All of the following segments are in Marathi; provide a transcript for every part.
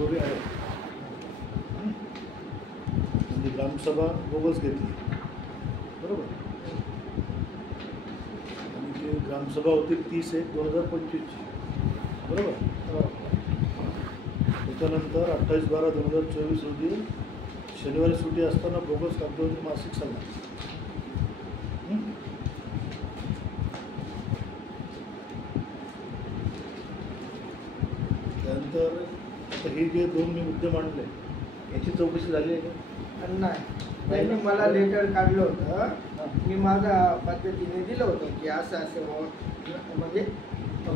फेब्रुवारी आहे. म्हणजे ग्रामसभा बोगस घेतली, बरोबर. आणि ती ग्रामसभा होती 30/1/2025ची, बरोबर. त्याच्यानंतर 28/12/2024 रोजी शनिवारी सुट्टी असताना बोगस कागदावरती मासिक सल्ला. त्यानंतर आता हे जे 2 मी मुद्दे मांडले याची चौकशी झाली आहे का? नाही, त्यांनी मला लेटर काढलं होतं, मी माझ्या पद्धतीने दिलं होतं की असं असं म्हणजे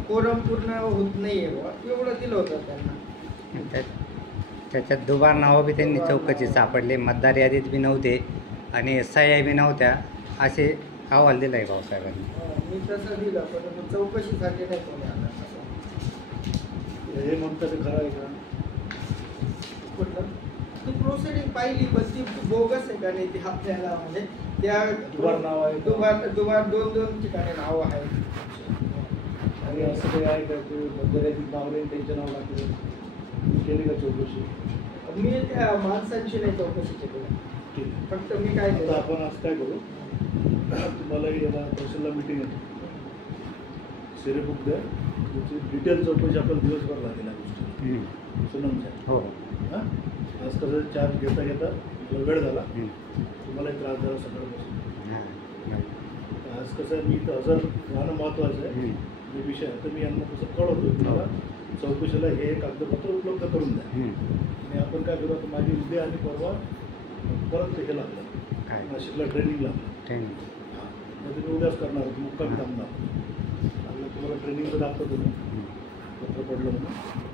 कोरम पूर्ण होत नाही आहे एवढं दिलं होतं त्यांना. त्याच्यात दुबार नावं बी त्यांनी चौकशी सापडले, मतदार यादीत बी नव्हते आणि सह्या बी नव्हत्या, असे अहवाल दिला आहे भाऊसाहेबांनी. मी तसं दिलं, पण चौकशीसाठी नाही कोणी आलं असं. हे म्हणतात ते खरं आहे का? कुठलं ती प्रोसिडिंग पाहिली, पण ती बोगस आहे का नाही ती आपल्याला म्हणजे त्या दुबार नाव आहे, दुबार 2 ठिकाणी नाव आहे. आणि असं काही आहे का ते मतदार यादीत नाव नाही त्यांच्या नाव लागते? केली का चौकशी? मी त्या माणसांची नाही चौकशी केली, ठीक आहे. फक्त मी काय केलं, आता आपण आज काय करू, तुम्हाला याला तहसीलला मिटिंग आहे, सिरे बुक द्या, त्याची डिटेल चौकशी आपण दिवसभर लागेल या गोष्टी सुनमच्या. हो. हां, आज कसं चार्ज घेता वेळ झाला, तुम्हालाही त्रास झाला सकाळपासून. आज कसं आहे, मी इथं हजर राहणं महत्त्वाचं आहे हे विषय आहे, तर मी यांना कसं कळवतो तुम्हाला चौकशीला हे कागदपत्र उपलब्ध करून द्या. आणि आपण काय करू, आता माझी उद्या आणि परवा परत हे लागलं नाशिकला ट्रेनिंग लागलं. हां, तर तुम्ही उद्याच करणार, मुक्कामी थांबणार. आणि तुम्हाला ट्रेनिंगचं दाखवतो मी पत्र पडलं म्हणून.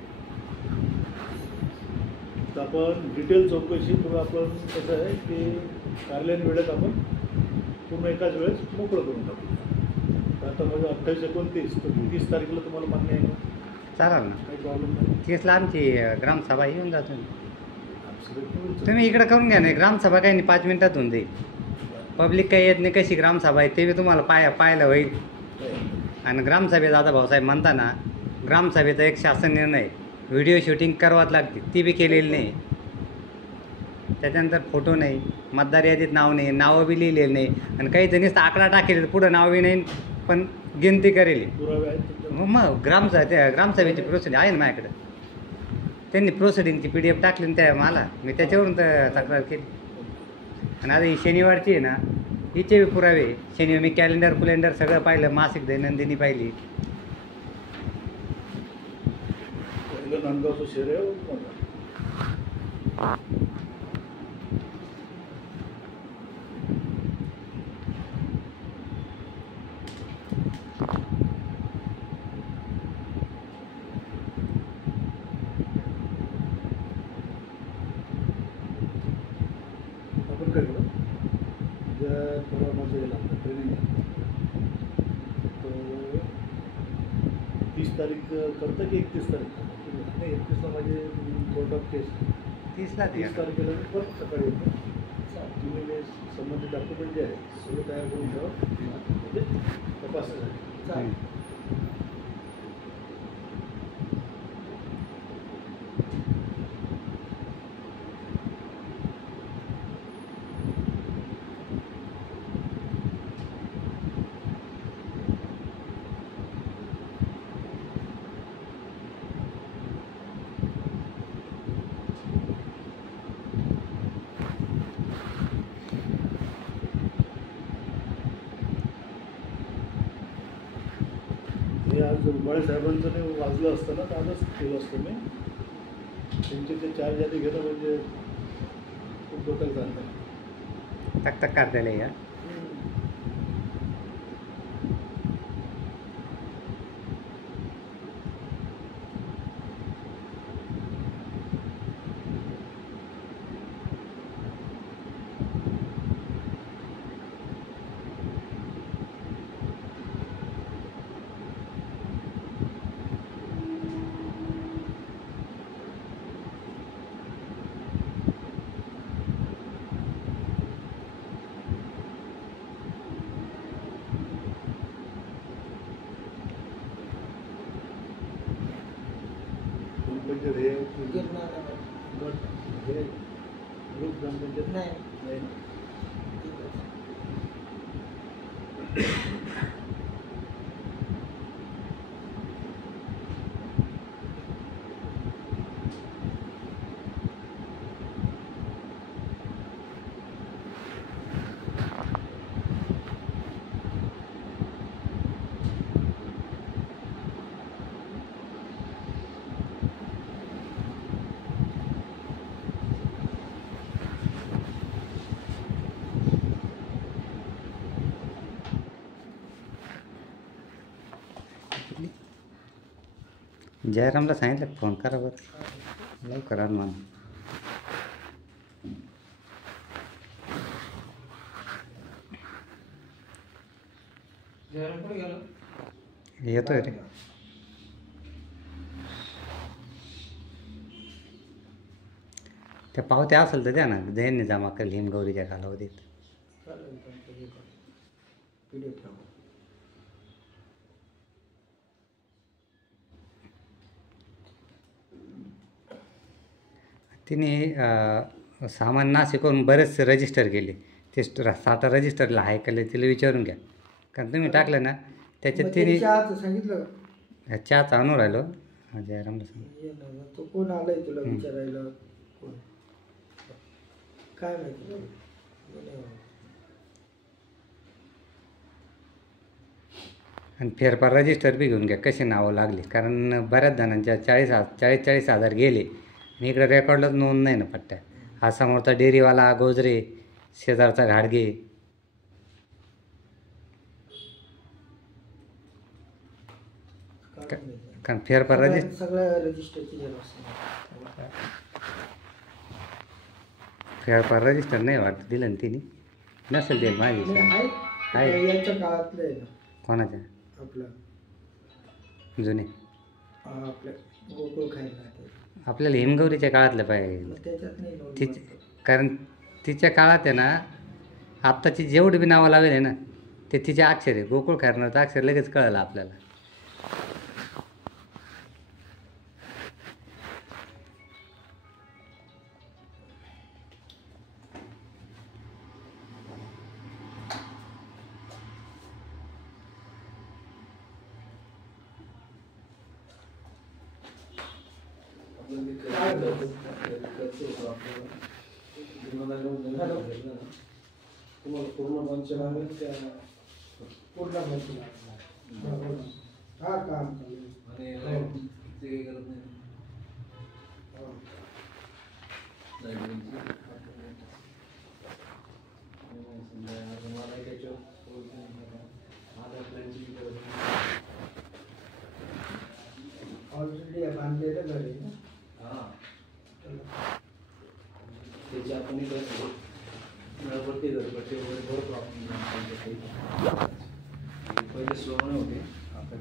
तर आपण डिटेल चौकशी करून आपण कसं आहे की कार्यालयीन वेळेत आपण पूर्ण एकाच वेळेस मोकळं करून टाकू. आता म्हणजे 28-29 तर 30 तारखेला तुम्हाला मान्य आहे का? चालेल ना, काही प्रॉब्लेम नाही. 30ला आमची ग्रामसभा येऊन जातो. ॲब्सोल्युटली. तुम्ही इकडं करून घ्या नाही, ग्रामसभा काही नाही 5 मिनिटात होऊन जाईल. पब्लिक काही येत नाही, कशी ग्रामसभा आहे ते बी तुम्हाला पाहायला होईल. आणि ग्रामसभेत आता भाऊसाहेब म्हणताना ग्रामसभेचा एक शासन निर्णय व्हिडिओ शूटिंग करावंच लागते, ती बी केलेली नाही. त्याच्यानंतर फोटो नाही, मतदार यादीत नाव नाही, नावं बी लिहिलेलं नाही, आणि काही जणीच आकडा टाकेल, पुढं नाव बी नाही पण गिनती करेल. पुरावे आहेत मग ग्रामसभेची प्रोसिडिंग आहे ना माझ्याकडे, त्यांनी प्रोसिडिंगची PDF टाकली ना त्या मला, मी त्याच्यावरून तर तक्रार केली. आणि आता ही शनिवारची आहे ना, हिचे बी पुरावे. शनिवार मी कॅलेंडर सगळं पाहिलं, मासिक दैनंदिनी पाहिली. पहिलं नांदगावचं शहर आहे. आपण काय करू, उद्या परवा माझं येईल आपलं ट्रेनिंग, तर 30 तारीख करता की 31 तारीख? नाही, 31ला माझे कोर्टात केस. 30ला 30 तारखेला मी परत सकाळी येतो. तुम्ही मी संबंधित डॉक्युमेंट जे आहे सगळं तयार करून ठेवा, म्हणजे तपासण्यासाठी. हे आज उबाळे साहेबांचं नाही वाजलं असतं ना, तर आजच केलं असतं मी. त्यांचे ते चार्ज आधी घेणं म्हणजे खूप डोक्याला चालतं. तक करता येईल. ग्रामपंचायत हे गिरणारा गट हे ग्रुप ग्रामपंचायत नाही नाही ना? जयरामला सांगितलं फोन करा बरं लवकर आण म्हणून. जयराम कुठे गेला? येतोय रे. त्या पावत्या असेल तर द्या ना, जयंनी जमा केली हिमगौरीच्या कालावधीत. चालेल पण हे कर. PDF टाकू. तिने सामान नाशिकवरून बरेच रजिस्टर केले. ते साता रजिस्टरला आहे का तिला विचारून घ्या, कारण तुम्ही टाकलं ना त्याच्यात मग तिने त्यांच्या हात सांगितलं का? चहाचा आणून राहिलो. जयरामला सांग. ये ना मग तो कोण आलाय तुला विचारायला? कोण? काय माहिती तुला? नाही. आणि फेरफार रजिस्टर बी घेऊन घ्या कशी नावं लागली, कारण बऱ्याच जणांच्या 40,000 गेले आणि इकडे रेकॉर्डलाच नोंद नाही ना पट्ट्या. हा समोरचा डेअरीवाला गोजरे, शेजारचा घाडगे. काय माहिती? कारण फेरफार सगळ्या रजिस्टरची झेरॉक्स. फेरफार रजिस्टर नाही वाटतं दिलं ना तिने, नसेल देईल माझी. आहे आहे. याच्या काळातलं आहे ना कोणाच्या? आपलं जुने आपल्या गोकुळ खायला ते. आपल्याला हिमगौरीच्या काळातलं पाहिजे. मग त्याच्यात नाही नोंद तिचे करतो. कारण तिच्या काळात आहे ना, आत्ताची जेवढी बी नावं लावेल आहे ना ते तिचे अक्षर आहे. गोकुळ खारणाचं अक्षर लगेच कळलं आपल्याला. तुम्हाला पूर्ण पंचनामे त्या पूर्ण पंचनामे हा काम ते करत नाही. ऑलरेडी बांधलेलं घर आहे ना. त्याची आपण नळपट्टी घरपट्टी वगैरे भरतो आपण. पहिले सोनं होते आता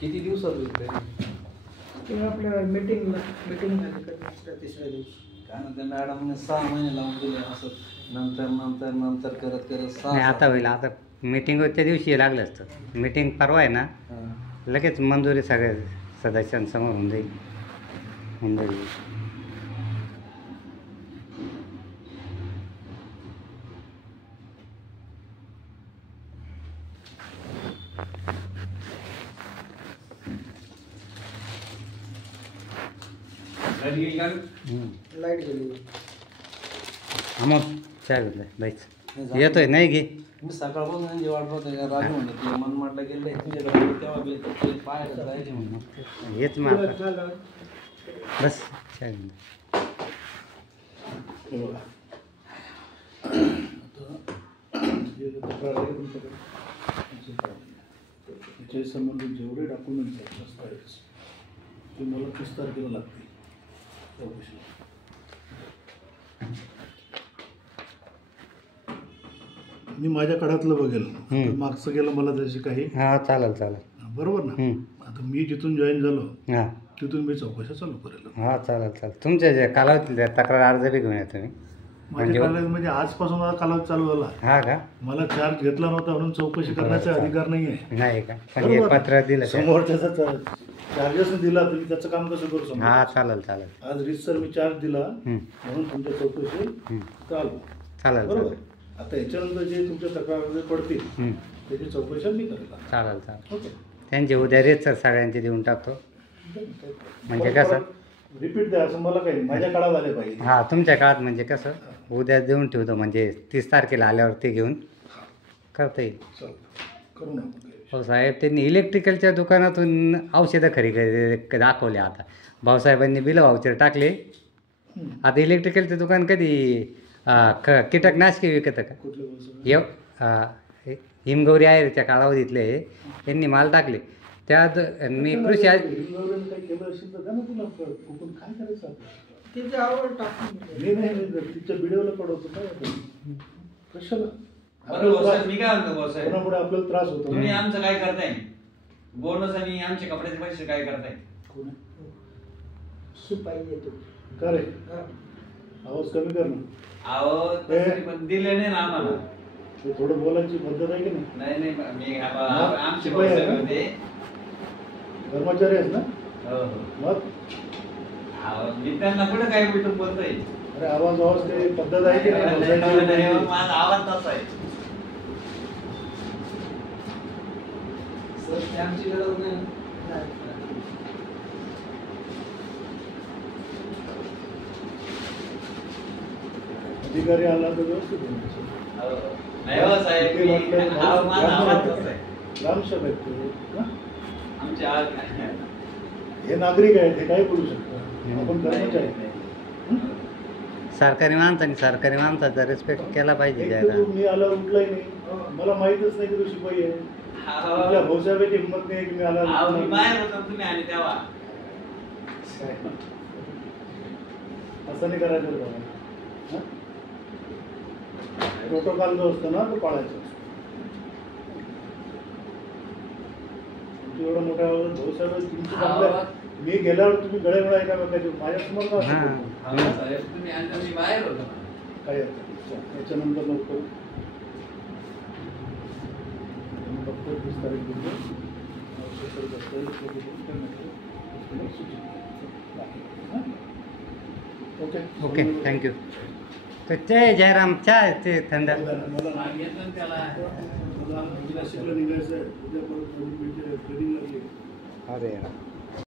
किती दिवसात होईल तरी? ते आपल्या मीटिंग झाली का तिसऱ्या दिवशी. काय ना त्या मॅडमने 6 महिने लावून दिले असं, नंतर करत करत 6. नाही आता होईल. आता मीटिंगच्या दिवशी लागलं असतं. मीटिंग परवा आहे ना, लगेच मंजुरी सगळ्या सदस्यांसमोर होऊन जाईल. मंजुरी लाईट गेली. मग चाय घेतलं बाईच येतोय नाही घे. मी सकाळपासून त्यांची वाट पाहतोय का राजू म्हणलं तुझ्या मनमाडला गेलंय तुझ्याकडे तेव्हा बी ते पाहायला जायचे म्हणून. हेच मग पुढं आता झालं. बस चाय घेतलं. हे बघा. आता जे तक्रार आहे तुमच्याकडे त्याच्या संबंधित जेवढे डॉक्युमेंट्स आहेत दस्तावेज ते मला 30 तारखेला लागतील चौकशीला. मी माझ्या काळातलं बघेल. आता मागचं गेलं मला त्याची काही हां चालेल चालेल. बरोबर ना. हं. आता मी जिथून जॉईन झालो हां तिथून मी चौकशा चालू करेल. हां चालेल चालेल. तुमच्या जे कालावधीतल्या तक्रार अर्ज बी घेऊन या तुम्ही. माझ्या कालावधी म्हणजे आजपासून माझा कालावधी चालू झाला. हा का? मला चार्ज घेतला नव्हता म्हणून चौकशी करण्याचा अधिकार नाही आहे. नाही का? पण हे पत्र दिलं ते. समोर त्याचा चार्जेस दिला, तुम्ही त्याचं काम कसं करू समजा. हा चालेल चालेल. आज रितसर मी चार्ज दिला हं, म्हणून तुमच्या चौकशी चालू. चालेल बरोबर. चालेल. आता याच्यानंतर जे तुमच्या तक्रार पडतील हं, त्याची चौकशी मी करेल. चालेल चालेल. ओके. त्यांचे उद्या रेट सर सगळ्यांचे देऊन टाकतो. म्हणजे कसं? रिपीट द्या असं मला काही नाही. माझ्या काळात आले पाहिजे. हा तुमच्या काळात म्हणजे कसं उद्या देऊन ठेवतो, म्हणजे 30 तारखेला आल्यावर ते घेऊन करता येईल. चल करू ना. हो साहेब, त्यांनी इलेक्ट्रिकलच्या दुकानातून औषधं खरी दाखवले. आता भाऊसाहेबांनी बिल वाउचर टाकले. आता इलेक्ट्रिकलचं दुकान कधी कीटकनाशके विकतं का? कुठले बोलतो? हिमगौरी आहेरच्या कालावधीतले यांनी माल टाकले. त्यात मी कृषी काही केलं असेल तर द्या ना तुला. कुठून काय करायचं आपल्याला? तिची आवड टाकून दिली. नाही तिच्या व्हिडिओला पडवतो काय आपण? कशाला बरं भाऊसाहेब, मी काय म्हणतो भाऊसाहेब, कोणामुळे आपल्याला त्रास होतो? तुम्ही आमचं काय करताय? बोनस आणि आमचे कपड्याचे पैसे काय करताय? कोण आहे? शिपाई देतो. का रे? हा. आवाज कमी कर ना. अहो तसं पण दिले नाही ना आम्हाला. ते थोडं बोलायची पद्धत आहे की नाही? नाही नाही, मी हा, आमचे शिपाई आहे भाऊसाहेब का? होते. कर्मचारी आहेस ना? हो हो. मग अहो, मी त्यांना कुठं काय भेटून बोलतोय? अरे आवाज ते पद्धत आहे की नाही? नाही, बोलायची? माझा आवाज तसा आहे. सर, ते आमची गरज नाही. अधिकारी आला तर व्यवस्थित बोलायचं. हो. नाही हो साहेब, ते म्हटलं, माझा आवाज तसा आहे. ग्रामसेवक आहेत ते. हा? आमचे आवाज हे नागरिक आहेत, हे काही बोलू शकतात. आपण कर्मचारी आहेत. सरकारी माणसाचा रिस्पेक्ट केला पाहिजे. एक तर जरा तू मी आला उठलाय नाही. मला माहितच नाही की तू शिपाई आहे. तुझ्या भाऊसाहेबाची हिंमत नाही की मी आला मी बाहेर होतो, तुम्ही आले तेव्हा. काय? असं नाही करायचं बाबा. प्रोटोकॉल जो असतो ना तो पाळायचा. तुमची एवढा मोठा आवाज भाऊसाहेब तुमची चांगलं. मी गेल्यावर तुम्ही गळे वेळा एका बघायचे माझ्यासमोर का असं हां. बोलतो? हा, साहेब, तुम्ही आले, मी बाहेर होतो. काय अर्थ नाही. चल, याच्यानंतर नको. फक्त 30 तारीख दिली. आवश्यक असेल तर बघून त्यांना सूचित करा. हां? Okay thank you. तर जय जयराम चाय ते थंड. मला घेतलं ना त्याला. नाशिकला निघायचं आहे. उद्या परत ट्रेनिंग लागली. अरे